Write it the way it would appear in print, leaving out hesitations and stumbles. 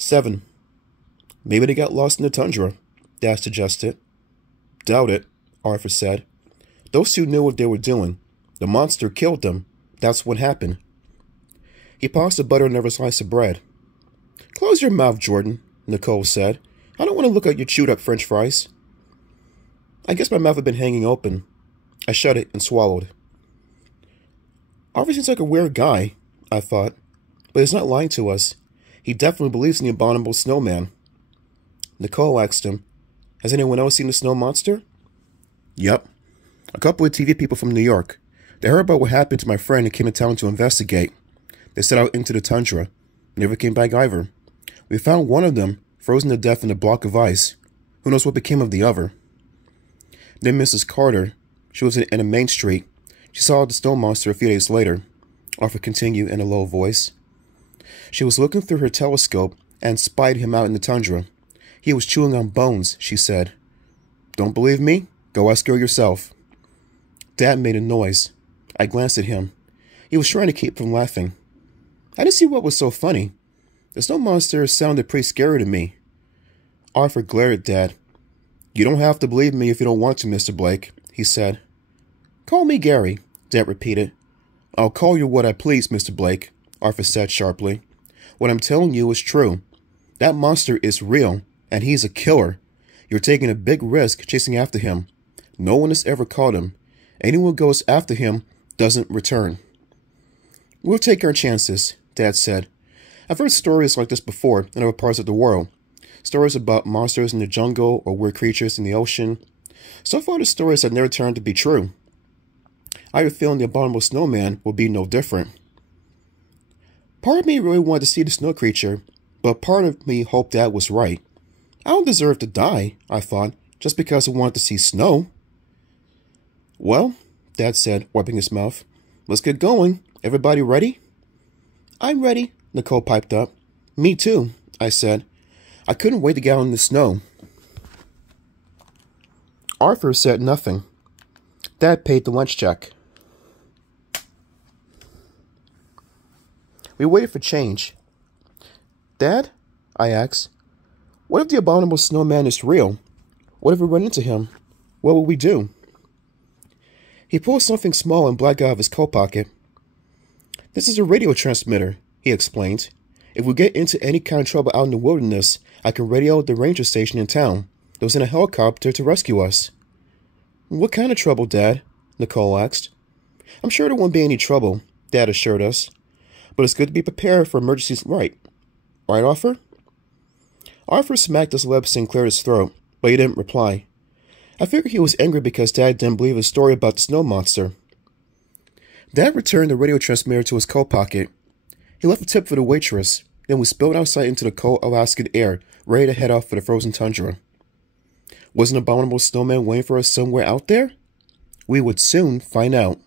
7. Maybe they got lost in the tundra, Dad suggested. Doubt it, Arthur said. Those two knew what they were doing. The monster killed them. That's what happened. He paused to butter another slice of bread. Close your mouth, Jordan, Nicole said. I don't want to look at your chewed-up French fries. I guess my mouth had been hanging open. I shut it and swallowed. Arthur seems like a weird guy, I thought, but he's not lying to us. He definitely believes in the abominable snowman. Nicole asked him, Has anyone else seen the snow monster? Yep. A couple of TV people from New York. They heard about what happened to my friend and came to town to investigate. They set out into the tundra. Never came back either. We found one of them frozen to death in a block of ice. Who knows what became of the other? Then Mrs. Carter. She was in a main street. She saw the snow monster a few days later. Arthur continued in a low voice. She was looking through her telescope and spied him out in the tundra. He was chewing on bones, she said. Don't believe me? Go ask her yourself. Dad made a noise. I glanced at him. He was trying to keep from laughing. I didn't see what was so funny. The snow monster sounded pretty scary to me. Arthur glared at Dad. You don't have to believe me if you don't want to, Mr. Blake, he said. Call me Gary, Dad repeated. I'll call you what I please, Mr. Blake, Arthur said sharply. What I'm telling you is true. That monster is real, and he's a killer. You're taking a big risk chasing after him. No one has ever caught him. Anyone who goes after him doesn't return. We'll take our chances, Dad said. I've heard stories like this before in other parts of the world. Stories about monsters in the jungle or weird creatures in the ocean. So far, the stories have never turned to be true. I have a feeling the abominable snowman will be no different. Part of me really wanted to see the snow creature, but part of me hoped Dad was right. I don't deserve to die, I thought, just because I wanted to see snow. Well, Dad said, wiping his mouth, let's get going. Everybody ready? I'm ready, Nicole piped up. Me too, I said. I couldn't wait to get out in the snow. Arthur said nothing. Dad paid the lunch check. We waited for change. Dad? I asked. What if the abominable snowman is real? What if we run into him? What will we do? He pulled something small and black out of his coat pocket. This is a radio transmitter, he explained. If we get into any kind of trouble out in the wilderness, I can radio the ranger station in town that was in a helicopter to rescue us. What kind of trouble, Dad? Nicole asked. I'm sure there won't be any trouble, Dad assured us. But it's good to be prepared for emergencies, right? Right, Arthur? Arthur smacked his lips and cleared his throat, but he didn't reply. I figured he was angry because Dad didn't believe his story about the snow monster. Dad returned the radio transmitter to his coat pocket. He left a tip for the waitress. Then we spilled outside into the cold Alaskan air, ready to head off for the frozen tundra. Was an abominable snowman waiting for us somewhere out there? We would soon find out.